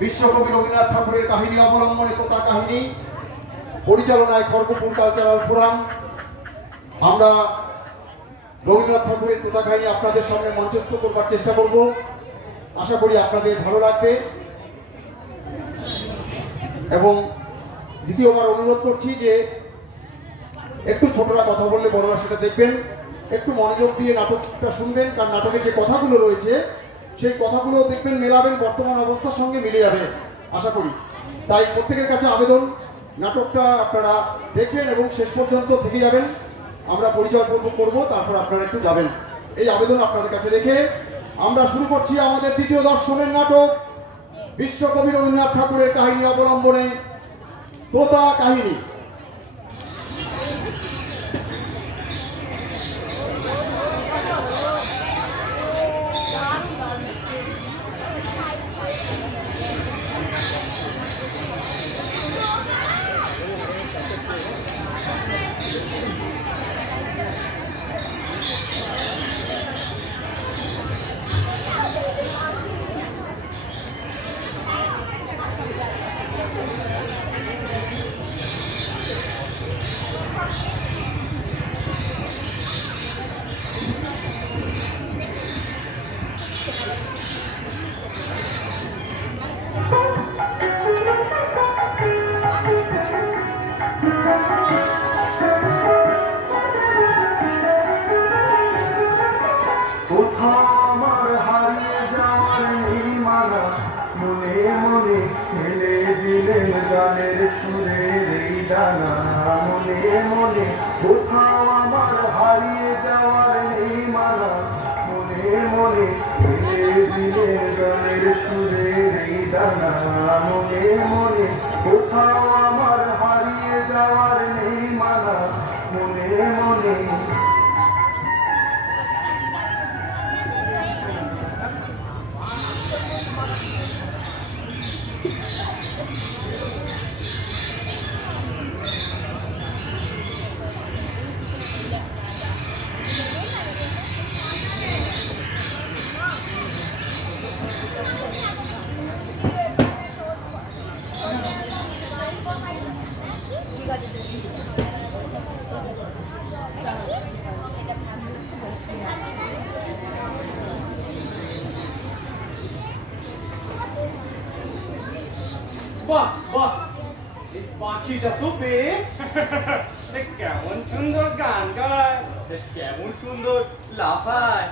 বিশ্বকবি রবীন্দ্রনাথ ঠাকুরের কাহিনী অবলম্বনে তোতা কাহিনী, পরিচালনায় খড়গপুর কালচারাল ফোরাম। আমরা রবীন্দ্রনাথ ঠাকুরের তোতা কাহিনী আপনাদের সামনে মঞ্চস্থ করবার চেষ্টা করব। আশা করি আপনাদের ভালো লাগবে এবং দ্বিতীয়বার অনুরোধ করছি যে একটু ছোটরা কথা বললে বড়রা সেটা দেখবেন, একটু মনোযোগ দিয়ে নাটকটা শুনবেন, কারণ নাটকের যে কথাগুলো রয়েছে সেই কথাগুলো দেখবেন মেলাবেন বর্তমান অবস্থার সঙ্গে মিলে যাবে আশা করি। তাই প্রত্যেকের কাছে আবেদন, নাটকটা আপনারা দেখবেন এবং শেষ পর্যন্ত থেকে যাবেন। আমরা পরিচয় করব, তারপর আপনারা একটু যাবেন, এই আবেদন আপনাদের কাছে রেখে আমরা শুরু করছি আমাদের দ্বিতীয় দর্শনের নাটক বিশ্বকবি রবীন্দ্রনাথ ঠাকুরের কাহিনী অবলম্বনে তোতা কাহিনী। পাখিটা তো বেশ কেমন সুন্দর গান গায়, কেমন সুন্দর লাফায়,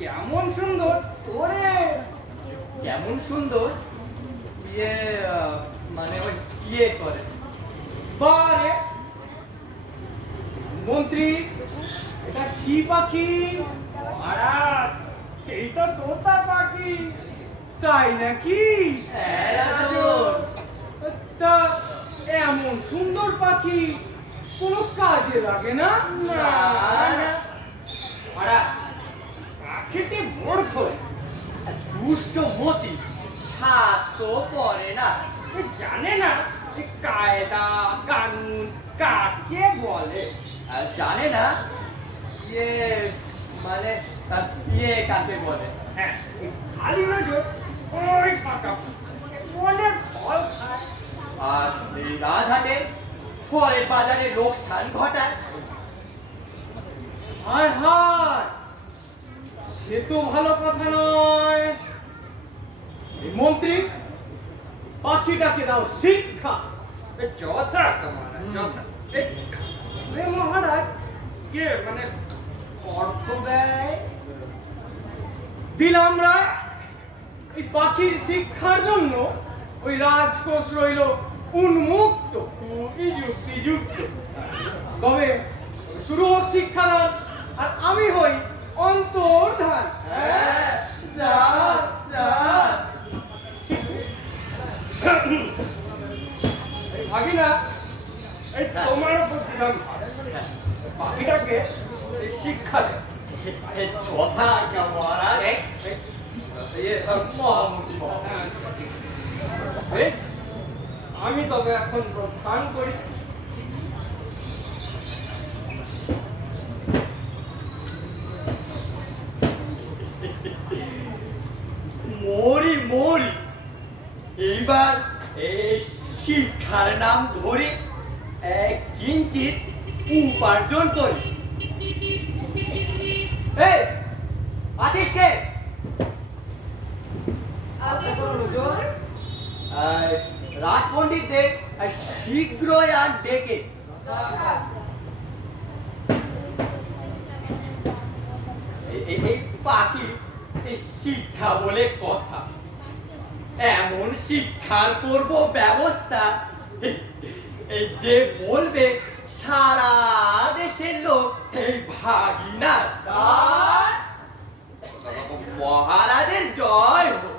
কেমন সুন্দর ওরে, কেমন সুন্দর মানে ওই করে। বারে মন্ত্রী, এটা কি পাখি? মহারাজ, এইটা তোতা পাখি। তাই নাকি? তা এমন সুন্দর পাখি কোনো কাজে লাগে না? পাখিটি মূর্খ, দুষ্ট মতি, স্বাস্থ্য পড়ে না, জানে না কায়দা কানুন কাকে বলে, জানে না মানে কাকে বলে। হ্যাঁ, খালি নজর ওই ফাঁকা মনের ফল খায় আর এই রাজহাটে ফলের বাজারে লোকসান ঘটায়। হায় হায়, সে তো ভালো কথা নয়। মন্ত্রী, পাখিটাকে দাও শিক্ষা। মহারাজ, কে মানে অর্থ দেয় দিলাম রায়। এই পাখির শিক্ষার জন্য ওই রাজকোষ রইল উন্মুক্ত, যুক্তি। তবে শুরু হোক শিক্ষাদান, আর আমি হই অন্তর্ধান। ভাগিনা, এই তোমার উপর দিলাম পাখিটাকে শিক্ষা দেয়। আমি তবে এখন প্রস্থান করি। মরি মরি এইবার শিক্ষার নাম ধরে কিঞ্চিত উপার্জন করি। এই আছিস কে? রাজপণ্ডিতদের শীঘ্রই আর ডেকে এই পাখি শিক্ষা বলে কথা, এমন শিক্ষার করব ব্যবস্থা যে বলবে সারা দেশের লোক এই ভাগিনা মহারাজের জয় হোক।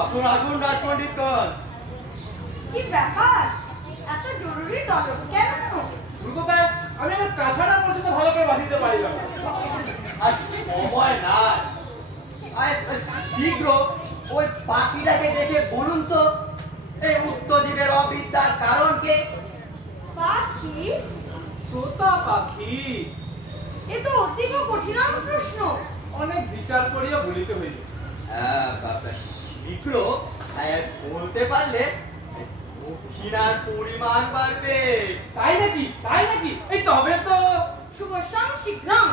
আসুন আসুন রাজপণ্ডিতগণ। কি ব্যাপার, এত জরুরি তলব কেন? দুর্গতায় আমি আমার কাছাড়া পর্যন্ত ভালো করে বাঁধিতে পারি না। আর সময় নাই, শীঘ্র ওই পাখিটাকে দেখে বলুন তো এই উত্তরজীবের অবিদ্যার কারণ কে? পাখি? তোতা পাখি। এ তো অতীব কঠিন প্রশ্ন। অনেক বিচার করিয়া বলিতে হইল। শীঘ্র বলতে পারলে দক্ষিণার পরিমাণ বাড়বে। তাই নাকি? তাই নাকি? এই তবে তো শুভসং শীঘ্রং।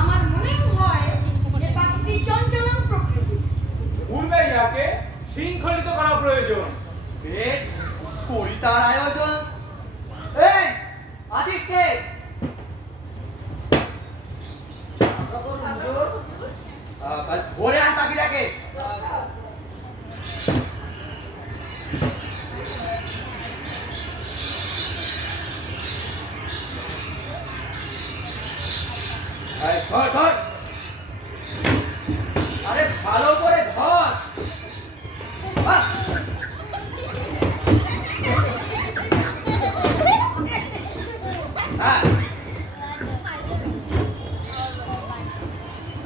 আমার মনে হয় যে পাখিটি চঞ্চলং প্রকৃতি। পূর্বে ইহাকে শৃঙ্খলিত করা প্রয়োজন। বেশ, করি তার আয়োজন। এই আছিস কে? ধরে আন পাখিটাকে। ধর ধর, আরে ভালো করে ধর।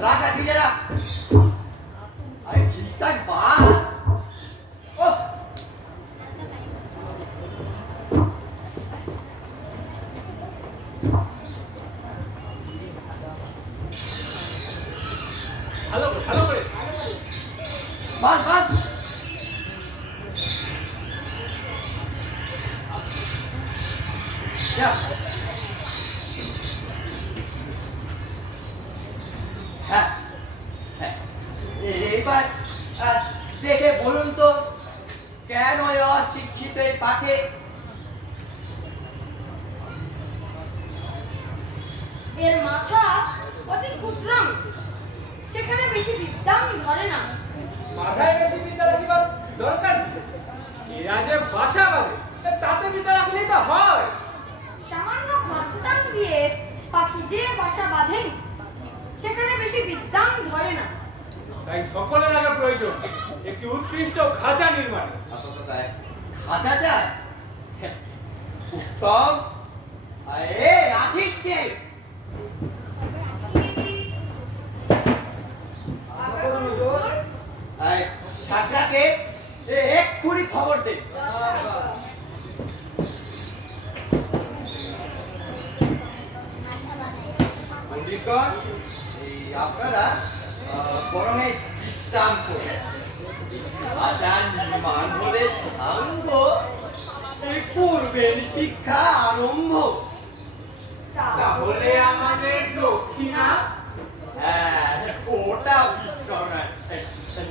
রাখা দিকে রাখ। আরে ঠিকঠাক বাদ। ভালো করে, ভালো করে। বাদ বাদ। হ্যাঁ হ্যাঁ, এইবার দেখে বলুন তো কেন অশিক্ষিত এই পাখি? এর মাথা অতি ক্ষুদ্রম, সেখানে বেশি বিদ্যাম ধরে না। মাথায় বেশি বিদ্যা রাখিবার দরকার নেই। এরা যে বাসা বাঁধে তাতে বিদ্যা রাখলেই তো হয়। সামান্য ঘটটাং দিয়ে পাখি যে বাসা বাঁধেন সেখানে বেশি বিদ্যাম ধরে না। তাই সকলের আগে প্রয়োজন একটি উৎকৃষ্ট খাঁচা নির্মাণ। খাঁচা চায়? উত্তম। আছিস কে? সাকরাকে এক্ষুনি খবর দে। পণ্ডিতগণ, এই আপনারা বরং এই বিশ্রাম করে আচার নির্মাণ হলে সাঙ্গ করবেন শিক্ষা আরম্ভ। তাহলে আমাদের দক্ষিণা? হ্যাঁ, ওটা বিশ্রাম নয়,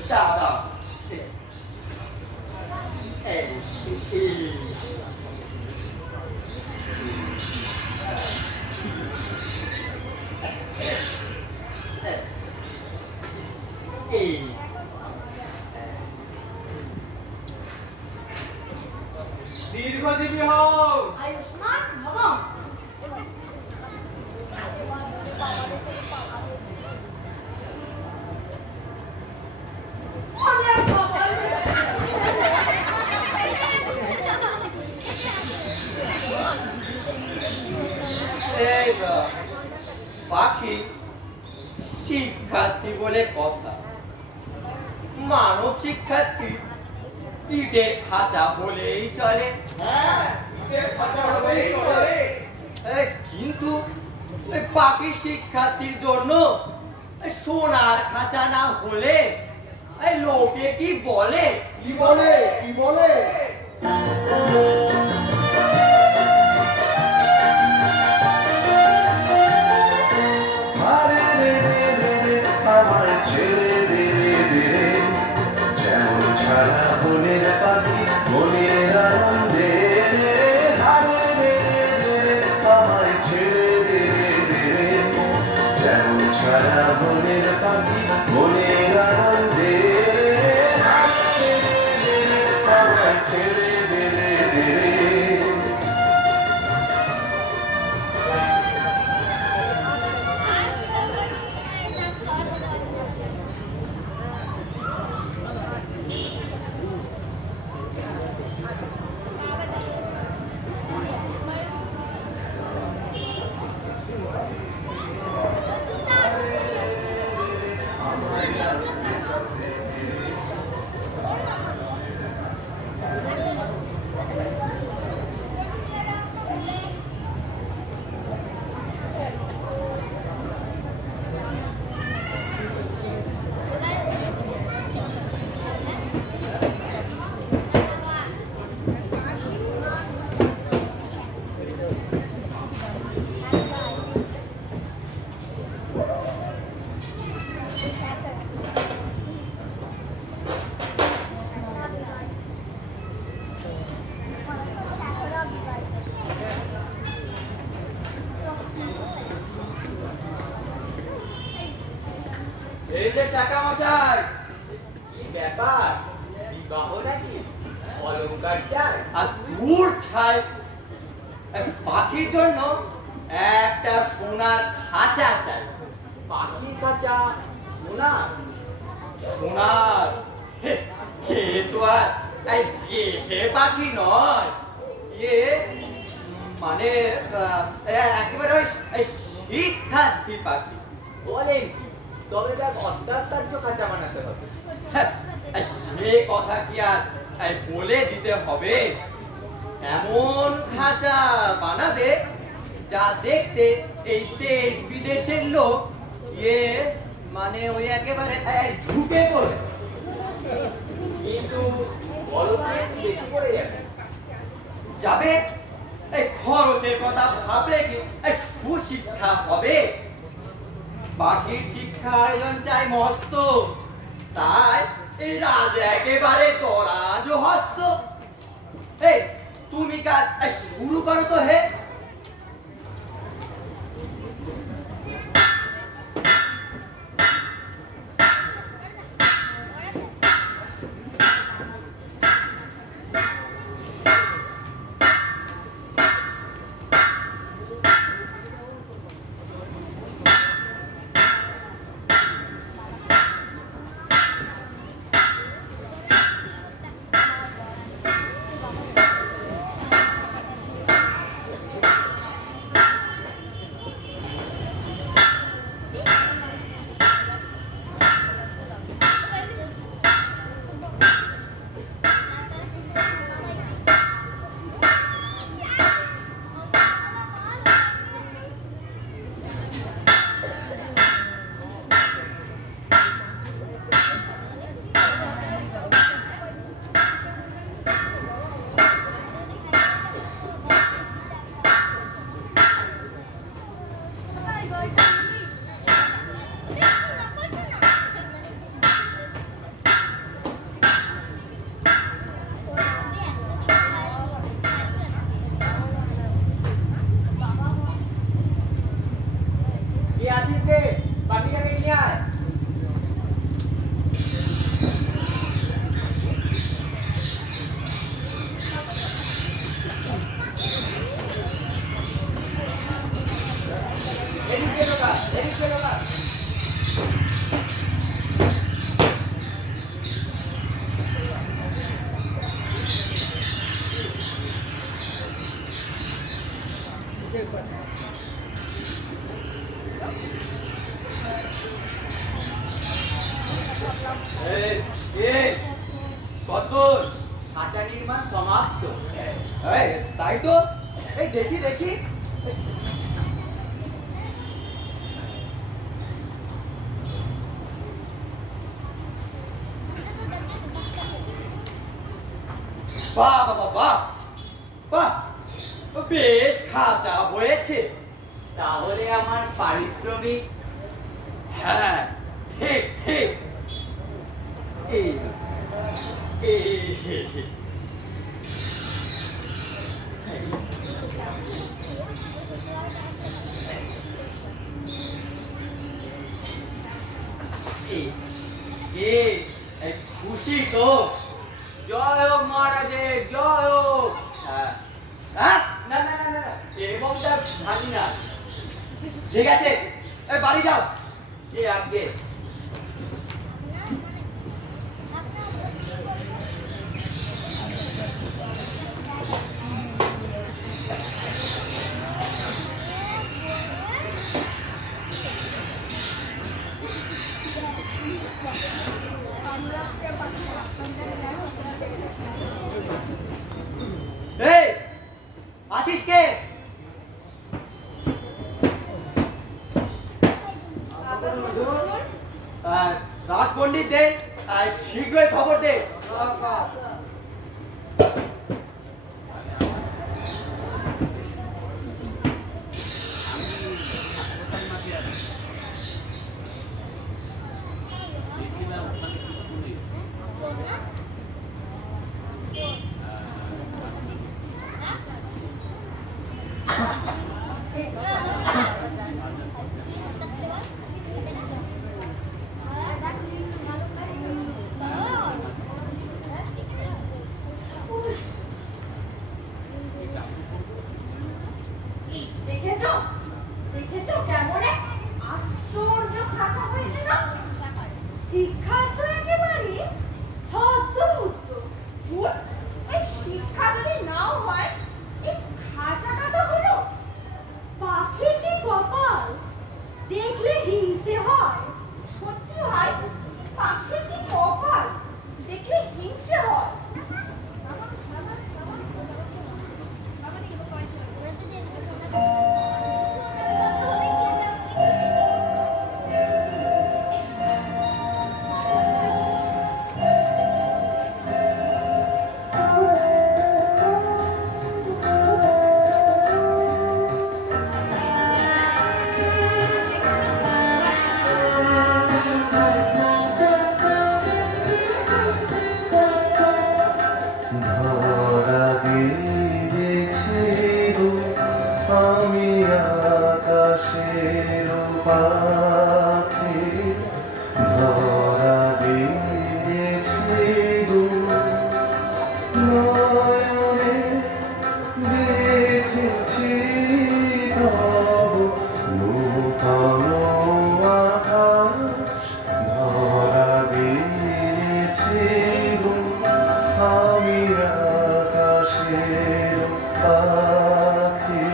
দাদা দীর্ঘজীবী হও। আয়ুষ্মান ভবন। ওরে বাবা রে। এই পাখি শিক্ষার্থী বলে কথা, মানব শিক্ষার্থী ইটের খাঁচা হলেই চলে। কিন্তু পাখির শিক্ষার্থীর জন্য সোনার খাঁচা না হলে লোকে কি বলে? কি বলে? কি বলে? আমার ছেলে দে দে যেমন ছাড়া মনের পাখি মনের আনন্দে আমার ছেলে দে দে যেমন ছাড়া মনের পাখি মনের আনন্দে আমার ছেলে দে দে। এই যে টাকা মশাই, কি ব্যাপার? বিবাহ নাকি? অলংকার চাই? আর দূর ছাই, পাখির জন্য একটা সোনার খাঁচা চাই। পাখির খাঁচা? সোনার? সোনার? হে তো আর সে পাখি নয়, মানে একেবারে ওই শিক্ষার্থী পাখি। বলেন কি? তবে তার অত্যাচার্য খাঁচা বানাতে হবে। সে কথা কি আর বলে দিতে হবে? এমন খাঁচা বানাবে যা দেখতে এই দেশ বিদেশের লোক মানে ওই একেবারে ঢুকে পড়ে। কিন্তু বলকে বেশি পড়ে যাবে। যাবে এই খরচের কথা ভাবলে কি সুশিক্ষা হবে? পাখির শিক্ষা আয়োজন চাই মস্ত, তাই এই রাজ একেবারে দরাজ হস্ত। এই তুমি কাজ শুরু করো তো হে। কতদূর? খাঁচা নির্মাণ সমাপ্ত। তাই তো, এই দেখি দেখি। বাহ বাবা বাহ বাহ, বেশ খাঁচা হয়েছে। তাহলে আমার পারিশ্রমিক? হ্যাঁ, ঠিক ঠিক। এই খুশি তো? জয় হোক মহারাজের, জয় হোক। না না না না, এবং তার ভাগি না। ঠিক আছে, বাড়ি যাও। যে আগে আছিস কে? রাজ পণ্ডিত দে, শীঘ্রই খবর দে। দেখেছো দেখেছো কেমন এক আশ্চর্য খাঁচা হয়েছে না? শিক্ষার তো একেবারে হদ্দবুদ্ধ। এই শিক্ষা যদি নাও হয়, এই খাঁচাটা তো হলো। পাখি কি কপাল, দেখলে হিংসে হয়। সত্যি হয়, পাখি কি কপাল, দেখলে হিংসে হয়। ধরা দিয়েছে আমি আকাশের পাখি, ধরা দিয়েছে নয়নে দেখেছি তব নূতন আকাশ, ধরা দিয়েছে আমি আকাশের পাখি,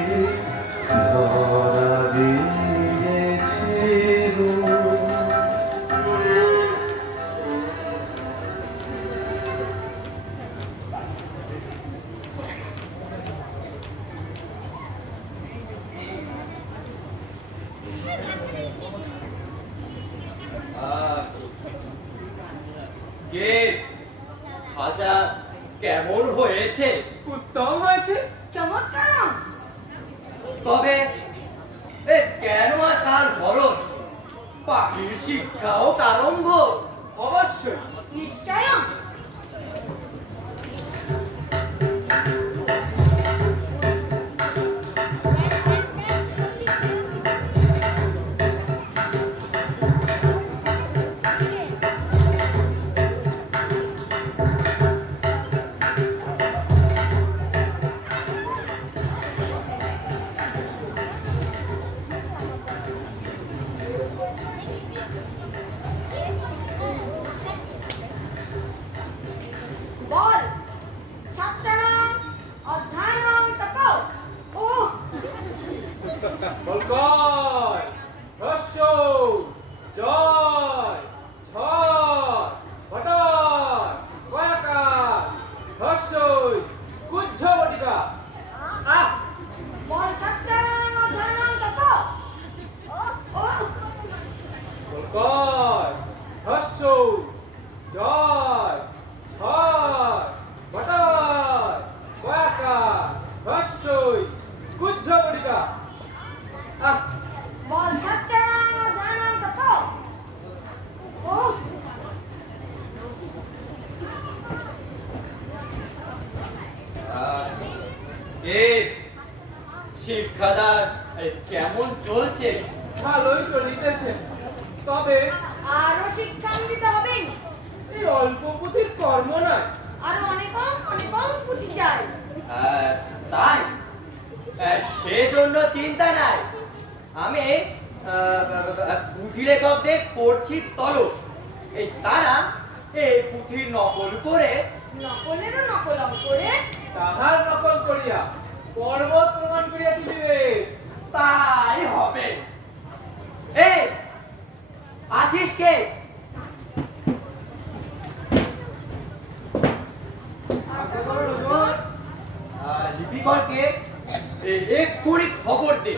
ধরা দিয়েছি কে? খাঁচা কেমন হয়েছে? উত্তম হয়েছে। চমৎকার। তবে কেন আর তার ভরণ? পাখির শিক্ষাও প্রারম্ভ। অবশ্যই। নিশ্চয়। হর্ষ জয় হয় বটায় বয়াকা হর্ষই গুজ্জ বড়িকা বল ছাত্রা ধান তত ও শিক্ষাদান কেমন চলছে? ভালোই চলিতেছে, তবে আরো শিক্ষা দিতে হবে। এই অল্প পুঁথির কর্ম নয়, আরো অনেক পুঁথি চাই। তাই সেজন্য চিন্তা নাই। আমি পুঁথি লেখকদের করছি তলব। এই তারা এই পুঁথির নকল করে নকলেরও নকল করে তাহার নকল করিয়া পর্বত প্রমাণ করিয়া তুলিবে। তাই হবে। এই আছিস কে? লিপিকরকে এক্ষুনি খবর দে।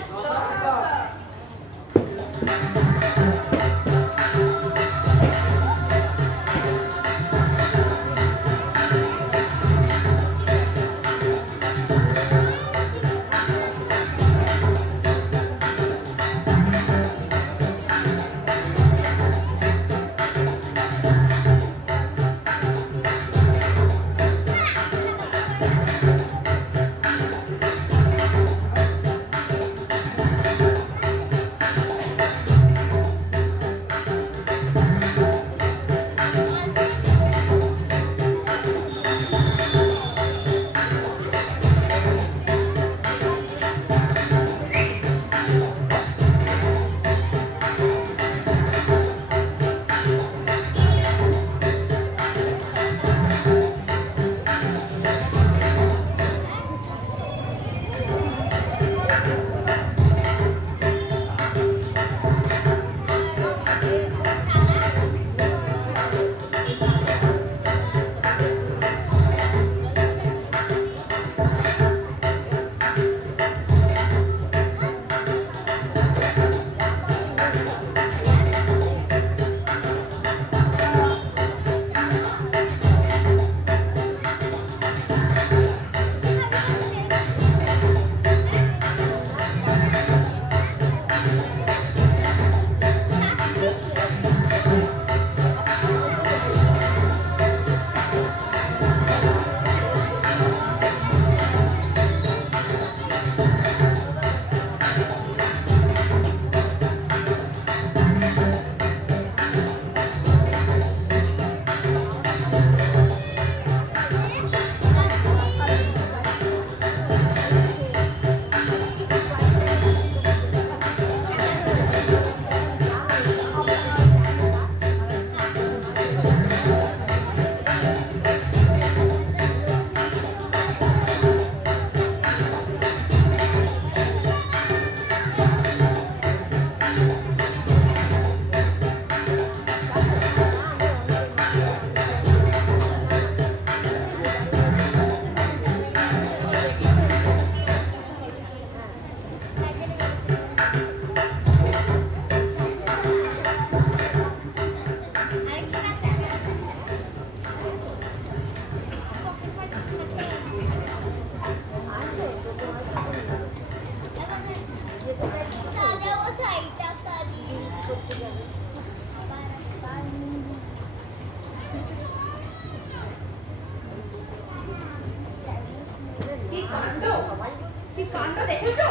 কি কাণ্ড দেখেছো?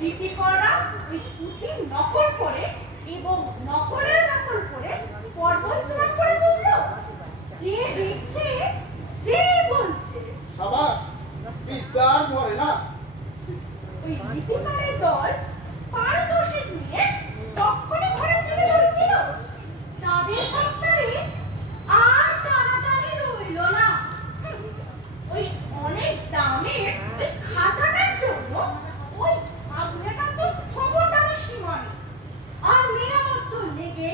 লিপিকররা ওই পুঁথি নকল করে এবং নকলের নকল করে পর্বত প্রমাণ করে তুললো। যে দেখছে সে বলছে সাবাস, বিদ্যার ভরে না। ওই লিপিকরের দল পারদর্শিক নিয়ে তখনই ঘরে তুলে ধরছিল। তাদের সংসারে আর টানাটানি রইল না। ওই অনেক দামের ওই খাতাটার জন্য ওই আগুনেটা তো খবরদারি সীমানে আর মেরামত লেগে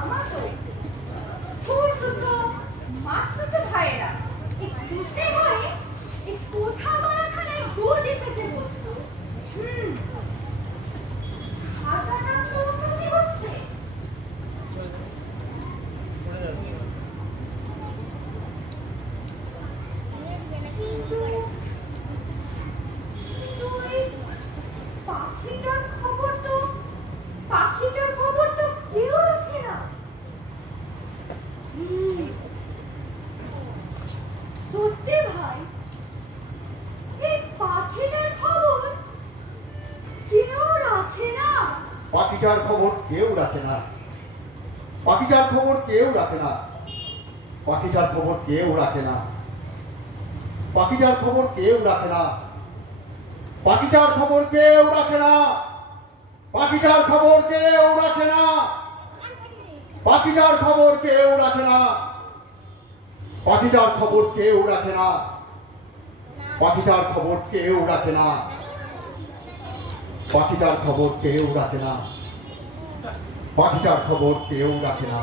আমাতো ছোট মাত্র ভাইয়েরা এই খুশি হয়ে এই কোঠা বাড়াখানায় গদি পেতে বসতো। খাজানা তো উন্নতি হচ্ছে। পাখিটার খবর তো কেউ রাখে না। সত্যি ভাই, এই পাখিটার খবর কেউ রাখে না। পাখিটার খবর কেউ রাখে না। পাখিটার খবর কেউ রাখে না। পাখিটার খবর কেউ রাখে না। পাখিটার খবর কেউ রাখে না। পাখিটার খবর কেউ রাখে না। পাখিটার খবর কেউ রাখে না। পাখিটার খবর কেউ রাখে না। পাখিটার খবর কেউ রাখে না। পাখিটার খবর কেউ রাখে না। পাখিটার খবর কেউ রাখে না। পাখিটার খবর কেউ রাখে না।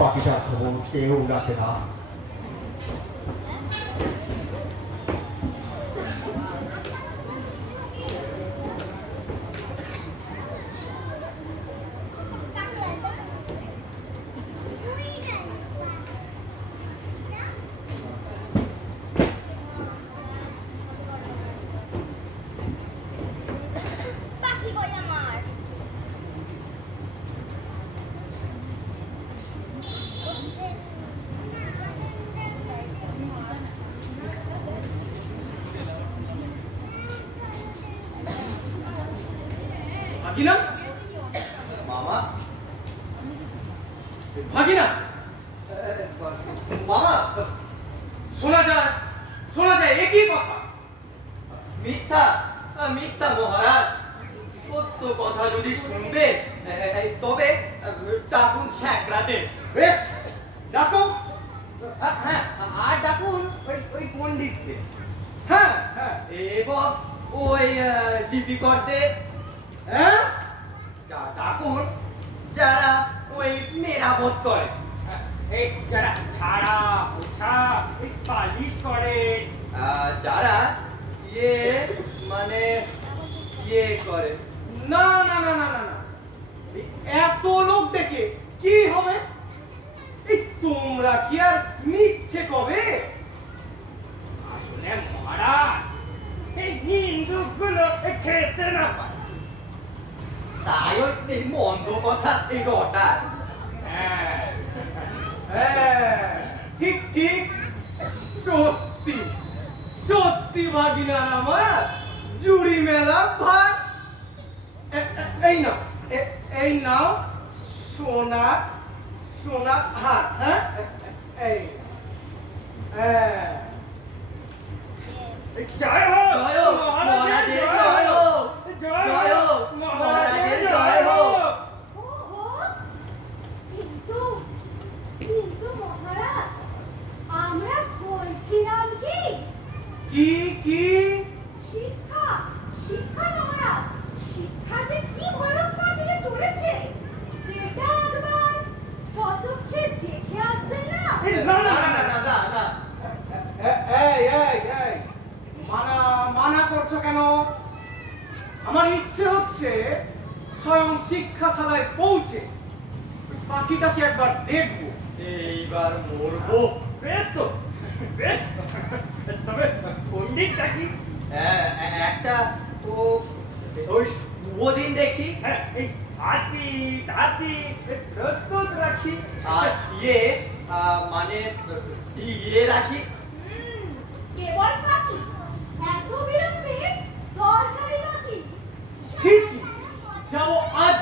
পাখিটার খবর কেউ রাখে না। ভাগিনা, মামা, ভাগিনা, মামা, শোনা যায় একই কথা। মিথ্যা, মিথ্যা মহারাজ। সত্য কথা যদি শুনবে তবে ডাকুন স্যাকরাতে। বেশ, ডাকুন। হ্যাঁ, আর ডাকুন ওই পণ্ডিতকে। হ্যাঁ হ্যাঁ, এবং ওই লিপিকরদের। হ্যাঁ, ডাকুন যারা ওই মেরামত করে, এই যারা ছাড়া পোছা এই পালিশ করে, যারা মানে করে। না না না না না না, এত লোক ডেকে কি হবে? এই তোমরা কি আর মিথ্যে কবে? আসলে মহারাজ এই হিন্দুগুলো খেতে না পারে, তাই ওই মন্দ কথা এই ঘটায়। হ্যাঁ ঠিক ঠিক, সত্যি সত্যি ভাগিনা আমার জুড়ি মেলা ভার। এই নাও সোনার হাত। হ্যাঁ, এই জয় হোক জয় হোক মহারাজের, জয় হোক, জয় হোক মহারাজের, জয় হোক। কিন্তু মহারাজ, আমরা বলছিলাম কি কি শিক্ষা মহারাজ, শিক্ষা যে কি ভয়ঙ্কর দিকে চলেছে সেটা একবার স্বচক্ষে দেখে আসবেন না? না, এই মানা করছো কেন? আমার ইচ্ছে হচ্ছে স্বয়ং শিক্ষাশালায় পৌঁছে পাখিটাকে একবার দেখবো। এইবার মরবো। বেশ তো, বেশ। তবে পণ্ডিতটা কি? একটা ওই শুভ দিন দেখি। হ্যাঁ, এই হাতি প্রস্তুত রাখি। আর মানে রাখি। কেবল পাখি, এত বিলম্বে দরকারি নাকি? ঠিকই, যাবো আজ।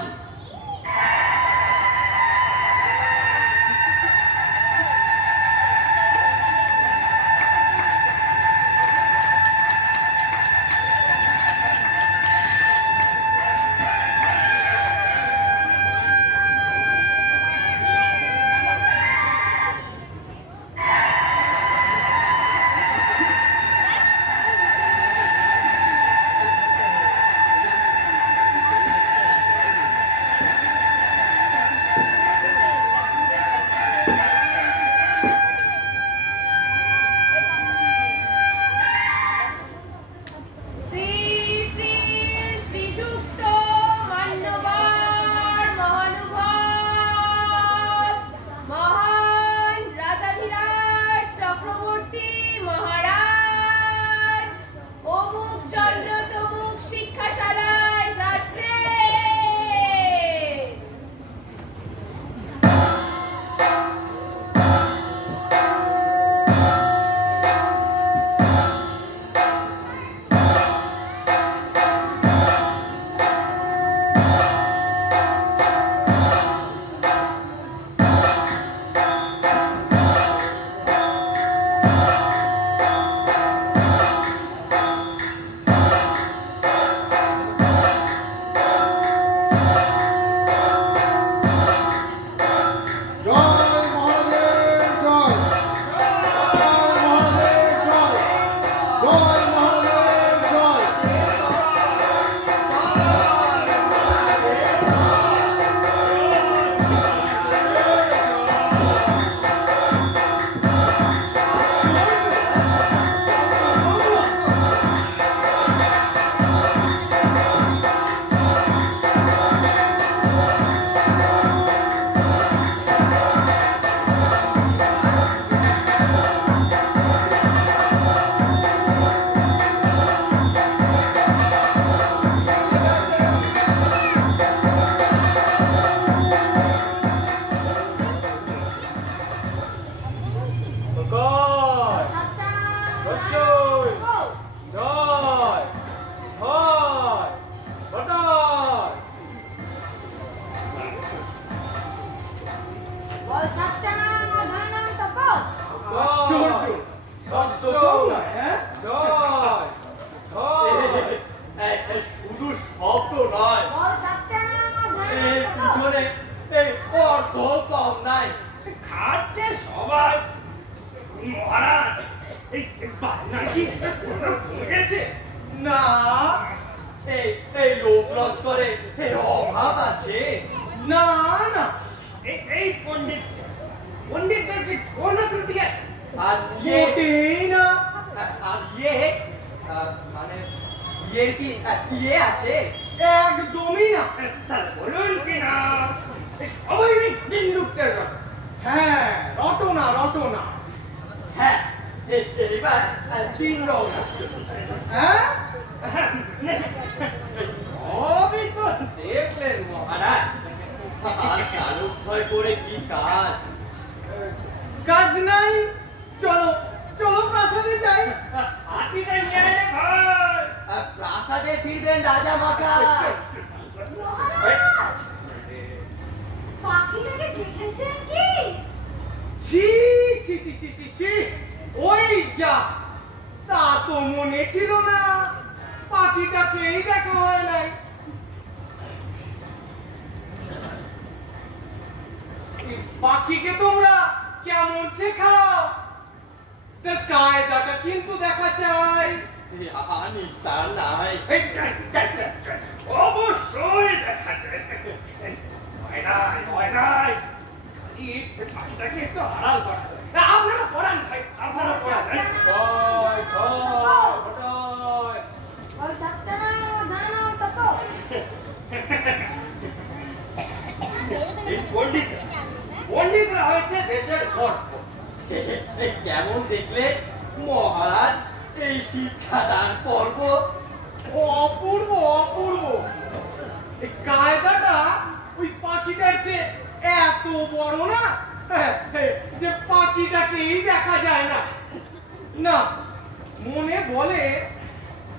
পিছনে এই অর্ধ কম নাই। খাচ্ছে সবাই। মহারাজ এই বাজনা কি বুঝেছে? না, এই এই লোক লস্করে এই অভাব আছে। না না, এই পণ্ডিতদের কি কোনো ত্রুটি আছে? আর ইয়েই না, আর মানে ইয়ে আছে একদমই না। তাহলে বলুন কি না সবাই বিন্দুকদের রটনা। হ্যাঁ, রটনা রটনা। হ্যাঁ, এইবার 3 রওনা। হ্যাঁ, সবই তো দেখলেন মহারাজ। আর কারো ভয় করে কি কাজ? কাজ নাই, চলো চলো প্রাসাদে যাই। হাতিটা নিয়ে আয় রে ভাই। আর প্রাসাদে ফিরবেন রাজা মশাই। মহারাজ, পাখিটাকে দেখেছেন কি? ছি ছি ছি ছি ছি ছি, ওই যা, তা তো মনে ছিল না। পাখিটাকেই দেখা হয় নাই। এই পাখিকে তোমরা কেমন শেখাও? তার কায়দাটা কিন্তু দেখা চাই। নিস্তার নাই। এই চাই। অবশ্যই দেখা যায়। ভয় নাই। এই পাখিটাকে একটু আড়াল করা যায়। আপনারা পড়ান ভাই, আপনারা পড়ান। ভয়, ভয়। ওই যাচ্ছে না, ও জানো তো তো। এই পণ্ডিতরা হয়েছে দেশের গর্ব। কেমন দেখলে মহারাজ এই শিক্ষাদান পর্ব? অপূর্ব অপূর্ব। এই কায়দাটা ওই পাখিটার চেয়ে এত বড় না যে পাখিটাকেই দেখা যায় না। না, মনে বলে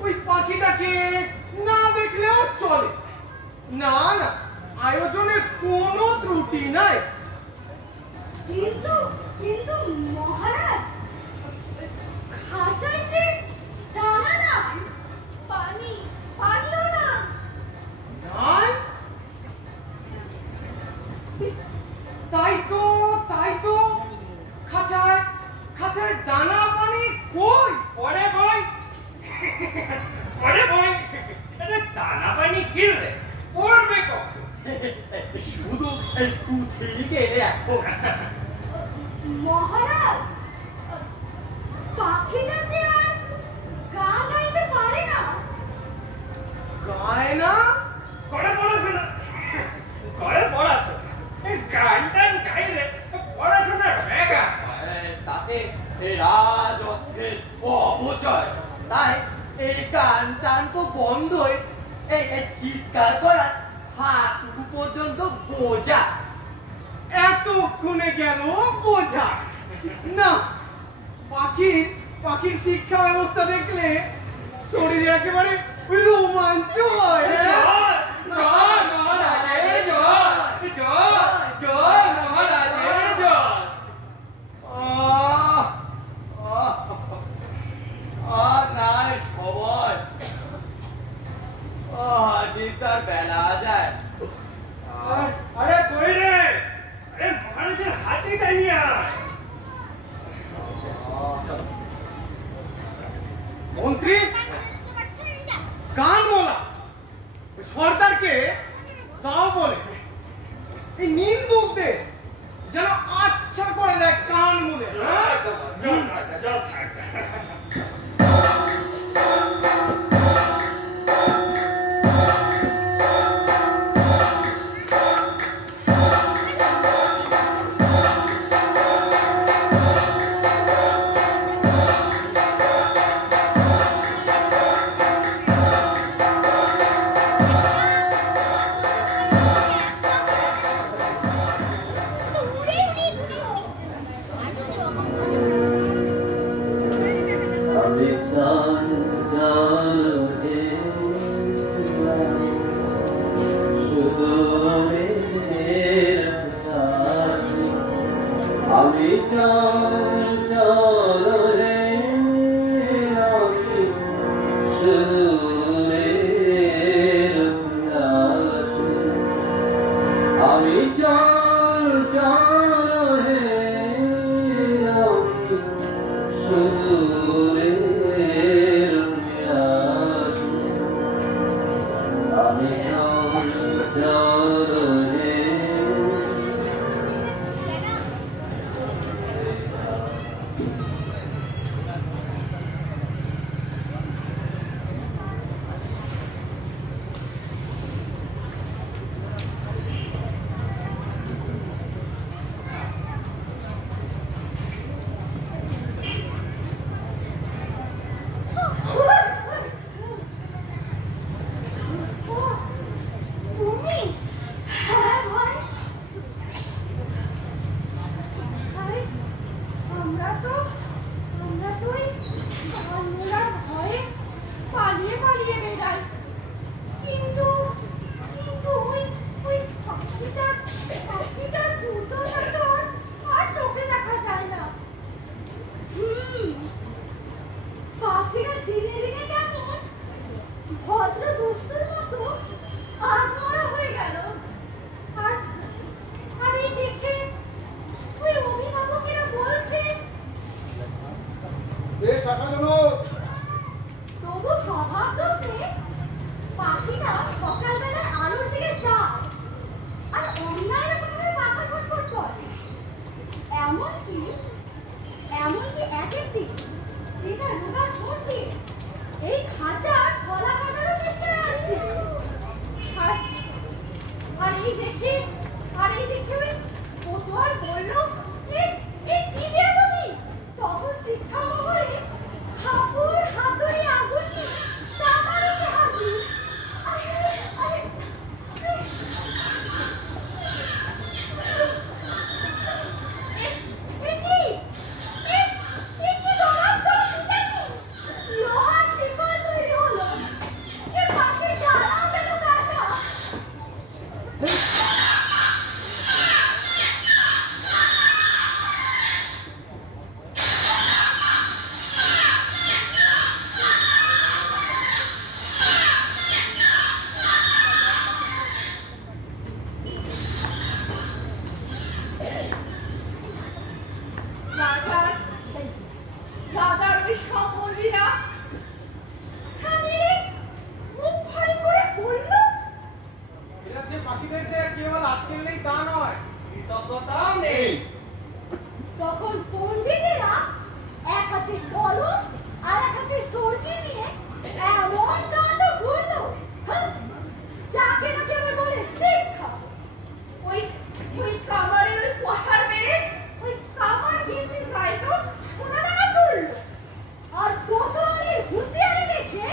ওই পাখিটাকে না দেখলেও চলে। না না, আয়োজনের কোনো ত্রুটি নাই। কিন্তু কিন্তু মহারাজ, খাঁচায় যে দানা নাই, পানিও না। নাই? তাই তো খাঁচায় দানা পানি কই? পরে বই। দানা পানি কিনলে পড়বে কখন? শুধু এই পুঁথি গেলে এখন। মহারাজ, পাখিটা যে আর গান গাইতে পারে না। গায় না? করে পড়াশোনা। এই গান টান গাইলে পড়াশোনা ব্যাগা। তাতে রাজ অর্থের অপচয়। তাই এই গান টান তো বন্ধই। এই চিৎকার করার হাঁটু পর্যন্ত বোঝা। এতক্ষণে গেল বোঝা না। পাখির শিক্ষা ব্যবস্থা দেখলে শরীরে একেবারে রোমাঞ্চ হয়। তার বেলা যায়। আরে কই রে? আরে মহারাজের হাতিটা নিয়ে আয়। মন্ত্রী কান মোলা সর্দারকে দাও বলে এই নিন্দুকদের যেন আচ্ছা করে দেয় কান মুলে। চল চল হে সুরের আমি চল চল হে তুমি? হ্যাঁ ভাই। আরে আমরা তো ওই ভাল্লুরার ভয়ে পালিয়ে পালিয়ে বেড়াই, কিন্তু ওই পাখিটার দুটোটা তো আর চোখে দেখা যায় না। পাখিটা দিনে দিনে কেমন ভদ্র দুস্তুর মতো আধমরা হয়ে গেল। আর এই দেখে ওই অভিভাবকেরা বলছে বেশ আশাজনক। তবু স্বভাব দোষে পাখিটা সকালবেলার আলোর দিকে যায় আর অন্যায় রকমের পাখা ছটফট করে। এমনকি এক একদিন সেটা রোগার ভোট দিয়ে এই খাঁচার গলা কাটারও চেষ্টায় আছে। আর এই দেখে ওই কোতোয়াল বলল, এই কি দিয়ে তুমি? তখন শিক্ষা মহলে হাতুড়ি আগুন নিয়ে টাকার এসে হাজির। আরে লোহার শিকল তৈরি হলো। এ পাখির ডানাও যেন কাটা। রাজার ওই সমরীরা মুখ ভারী করে বলল, এরা যে পাখিদেরকে কেবল আটকেলেই তা নয়, কৃতজ্ঞতাও নেই। তখন পণ্ডিতেরা এক হাতে কলম আর এক হাতে সরকি নিয়ে এমন কাণ্ড ঘুরল, যাকে না কেবল বলে শিক্ষা। ওই কামারের ওই পশার মেরে ওই কামার গিন্নির গায়ে তো সোনা দানা চড়ল। আর কোতোয়ালের হুঁশিয়ারি দেখে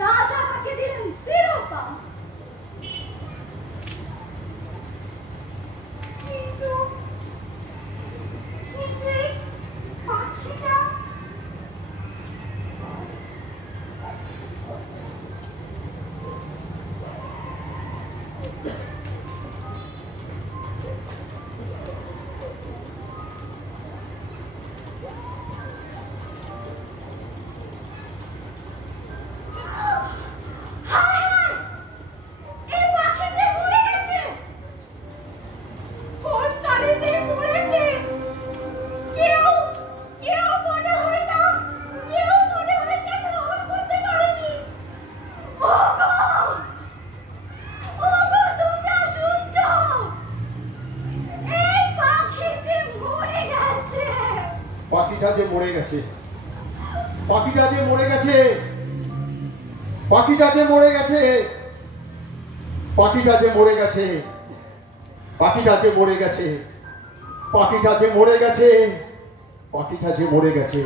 রাজা তাকে দিলেন শিরোপা। কিন্তু এই পাখিটা এই পাখিটা মরে গেছে। কোন কালে যে মরেছে কেউ মনে হয় না গ্রহণ করতে পারেনি। ওগো তোমরা শুনছো? এই পাখি যে মরে গেছে। পাখিটা যে মরে গেছে, পাখিটা যে মরে গেছে, পাখিটা যে মরে গেছে, পাখিটা যে মরে গেছে, পাখিটা যে মরে গেছে, পাখিটা যে মরে গেছে, পাখিটা যে মরে গেছে।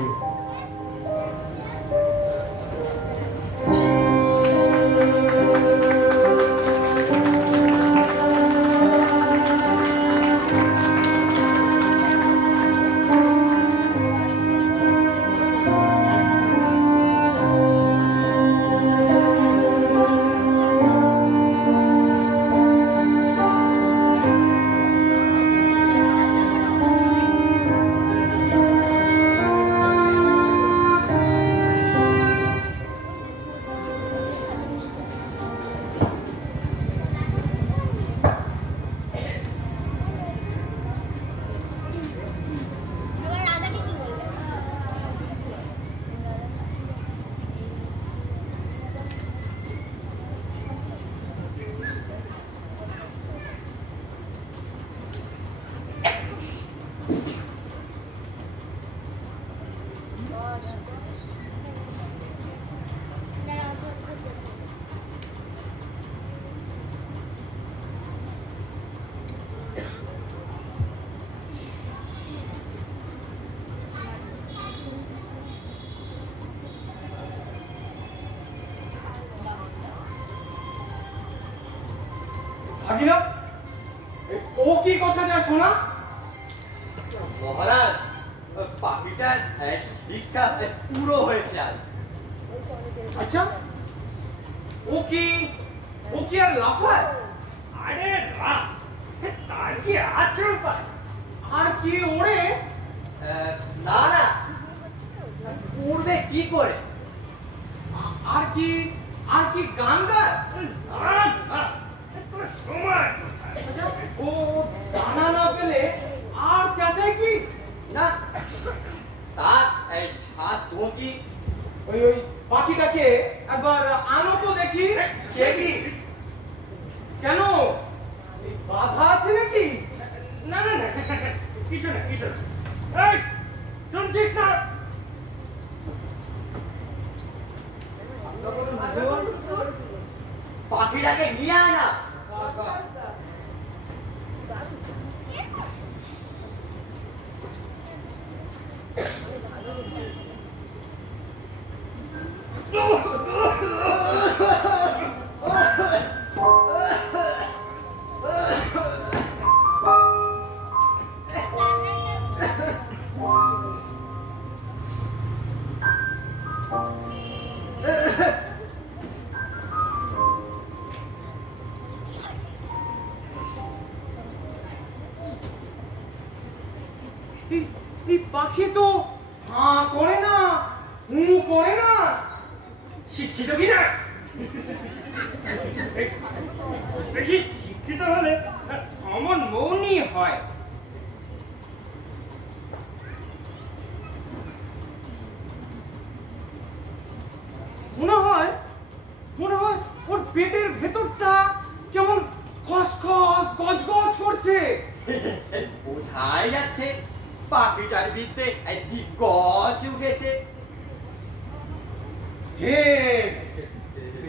ভাগিনা ও কি কথা যা শোনা? মহারাজ পাখিটার শিক্ষা পুরো হয়েছে আজ। আচ্ছা ও কি আর লাফায়? আরে না, তার কি আছে উপায়? আর কি ওড়ে? না না, উড়বে কি করে? আর কি গান গায়? না না, তোর সময় কোথায়? আচ্ছা ও দানা না পেলে আর চাচাই কি? না তার সাত ধোঁকি ওই পাখিটাকে একবার আনো তো দেখি। সে কি? কেন বাধা আছে নাকি? না না না, কিছু না কিছু না। এই শুনছিস না? পাখিটাকে নিয়ে আয় না। এই পাখি তো হাঁ করে না, হু করে না। শিক্ষিত কি না? বেশি শিক্ষিত হলে অমন মৌনই হয়। মনে হয় ওর পেটের ভেতরটা কেমন খসখস গজগজ করছে। বোঝাই যাচ্ছে পাখিটার বিদ্যে গজ উঠেছে। হে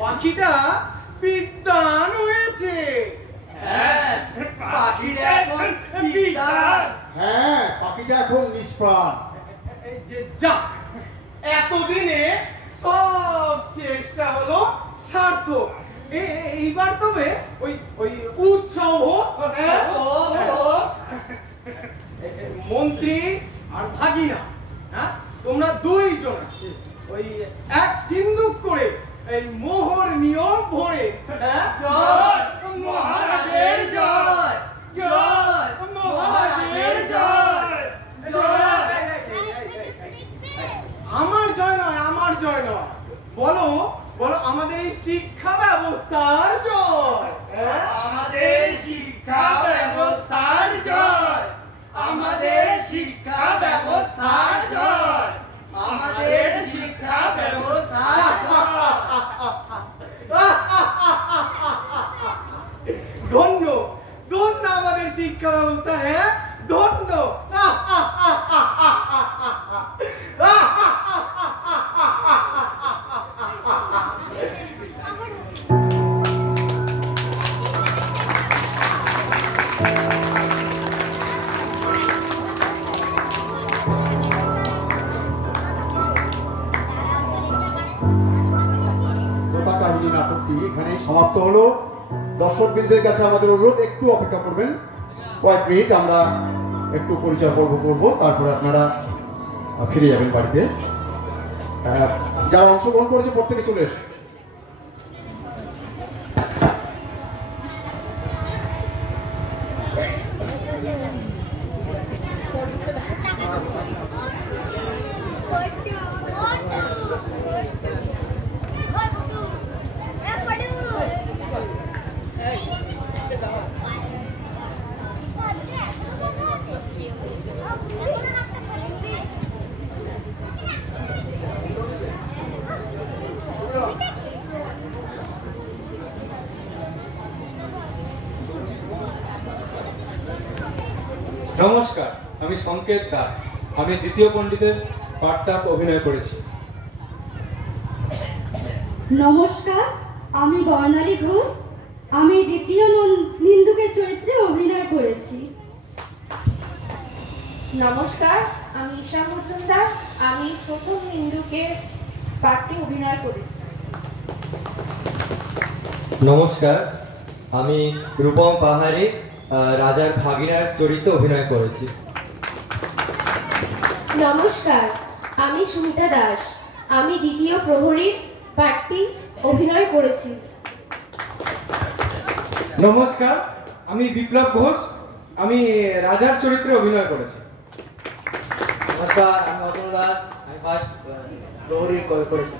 পাখিটা বিদ্বান হয়েছে। হ্যাঁ পাখিটা এখন বিদ্বান। হ্যাঁ, পাখিটা এখন নিষ্প্রাণ। যাক, এতদিনে সব চেষ্টা হলো সার্থক। এইবার তবে ওই উৎসব হোক। মন্ত্রী আর ভাগিনা, হ্যাঁ তোমরা দুইজন ওই এক সিন্দুক করে এই মোহর নিয়ম ভরে, জয় মহারাজের জয়, জয় মহারাজের জয়, জয়। আমার জয় নয়, আমার জয় নয়, বলো আমাদের এই শিক্ষা ব্যবস্থার জয়। আমাদের শিক্ষা ব্যবস্থার জয়, আমাদের শিক্ষা ব্যবস্থার জয়, আমাদের শিক্ষা ব্যবস্থার জয়। ধন্য ধন্য আমাদের শিক্ষা ব্যবস্থা। হ্যাঁ ধন্য। কাহিনী নাটকটি এখানেই সমাপ্ত হলো। দর্শকবৃন্দের কাছে আমাদের অনুরোধ, একটু অপেক্ষা করবেন, কয়েক মিনিট আমরা একটু পরিচয় পর্ব করবো, তারপরে আপনারা ফিরে যাবেন বাড়িতে। যারা অংশগ্রহণ করেছে প্রত্যেকে চলে এসে। নমস্কার, আমি সংকেত দাস। আমি দ্বিতীয় পণ্ডিতের পাঠটা অভিনয় করেছি। নমস্কার, আমি বর্ণালী ঘোষ। আমি দ্বিতীয় নিন্দুকের চরিত্রে অভিনয় করেছি। নমস্কার, আমি ঈশা মজুমদার। আমি প্রথম নিন্দুকের পাঠে অভিনয় করেছি। নমস্কার, আমি রূপম পাহাড়ে রাজার ভাগিনার চরিত্রে অভিনয় করেছি। নমস্কার, আমি সুমিতা দাস। আমি দ্বিতীয় প্রহরীর পাঠটি অভিনয় করেছি। নমস্কার, আমি বিপ্লব ঘোষ। আমি রাজার চরিত্রে অভিনয় করেছি। নমস্কার, আমি অতনু দাস। আমি ফার্স্ট প্রহরীর করেছি।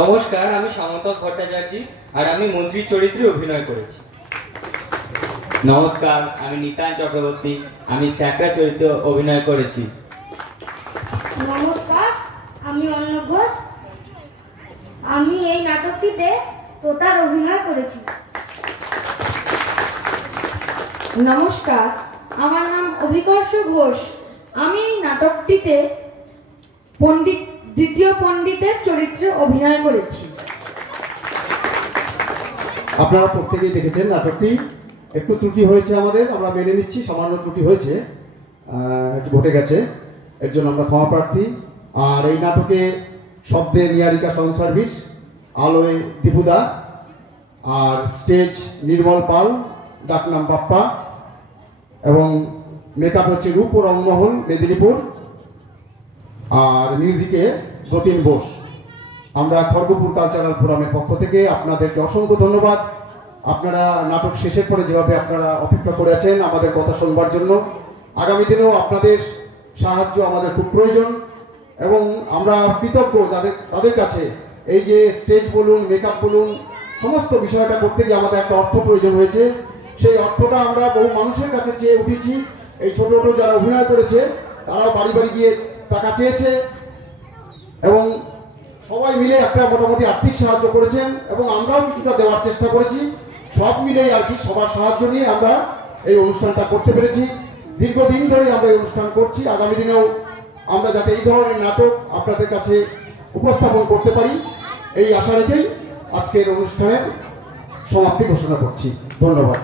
নমস্কার, আমি সামন্তক ভট্টাচার্য আর আমি মন্ত্রীর চরিত্রে অভিনয় করেছি। নমস্কার, আমি নিতান চক্রবর্তী। আমি স্যাকরা চরিত্রে অভিনয় করেছি। নমস্কার, আমি অর্ণব ঘোষ। আমি এই নাটকটিতে তোতার অভিনয় করেছি। নমস্কার, আমার নাম অভিকর্ষ ঘোষ। আমি এই নাটকটিতে দ্বিতীয় পণ্ডিতের চরিত্রে অভিনয় করেছি। আপনারা প্রত্যেকেই দেখেছেন নাটকটি। একটু ত্রুটি হয়েছে আমাদের, আমরা মেনে নিচ্ছি, সামান্য ত্রুটি হয়েছে, একটু ঘটে গেছে, এর জন্য আমরা ক্ষমা প্রার্থী। আর এই নাটকে শব্দে নিয়ারিকা সাউন্ড সার্ভিস, আলোয় দীপুদা, আর স্টেজ নির্মল পাল, ডাকনাম বাপ্পা, এবং মেকআপ হচ্ছে রূপ ও রংমহল মেদিনীপুর, আর মিউজিকে যতীন বোস। আমরা খড়গপুর কালচারাল ফোরামের পক্ষ থেকে আপনাদেরকে অসংখ্য ধন্যবাদ। আপনারা নাটক শেষের পরে যেভাবে আপনারা অপেক্ষা করে আছেন আমাদের কথা শুনবার জন্য, আগামী দিনেও আপনাদের সাহায্য আমাদের খুব প্রয়োজন এবং আমরা কৃতজ্ঞ তাদের কাছে। এই যে স্টেজ বলুন, মেকআপ বলুন, সমস্ত বিষয়টা করতে গিয়ে আমাদের একটা অর্থ প্রয়োজন হয়েছে। সেই অর্থটা আমরা বহু মানুষের কাছে চেয়ে উঠেছি। এই ছোট ছোট যারা অভিনয় করেছে তারাও বাড়ি বাড়ি গিয়ে টাকা চেয়েছে এবং সবাই মিলে একটা মোটামুটি আর্থিক সাহায্য করেছেন এবং আমরাও কিছুটা দেওয়ার চেষ্টা করেছি। সব মিলেই আর কি, সবার সাহায্য নিয়ে আমরা এই অনুষ্ঠানটা করতে পেরেছি। দীর্ঘদিন ধরে আমরা এই অনুষ্ঠান করছি। আগামী দিনেও আমরা যাতে এই ধরনের নাটক আপনাদের কাছে উপস্থাপন করতে পারি, এই আশা রেখেই আজকের অনুষ্ঠানের সমাপ্তি ঘোষণা করছি। ধন্যবাদ।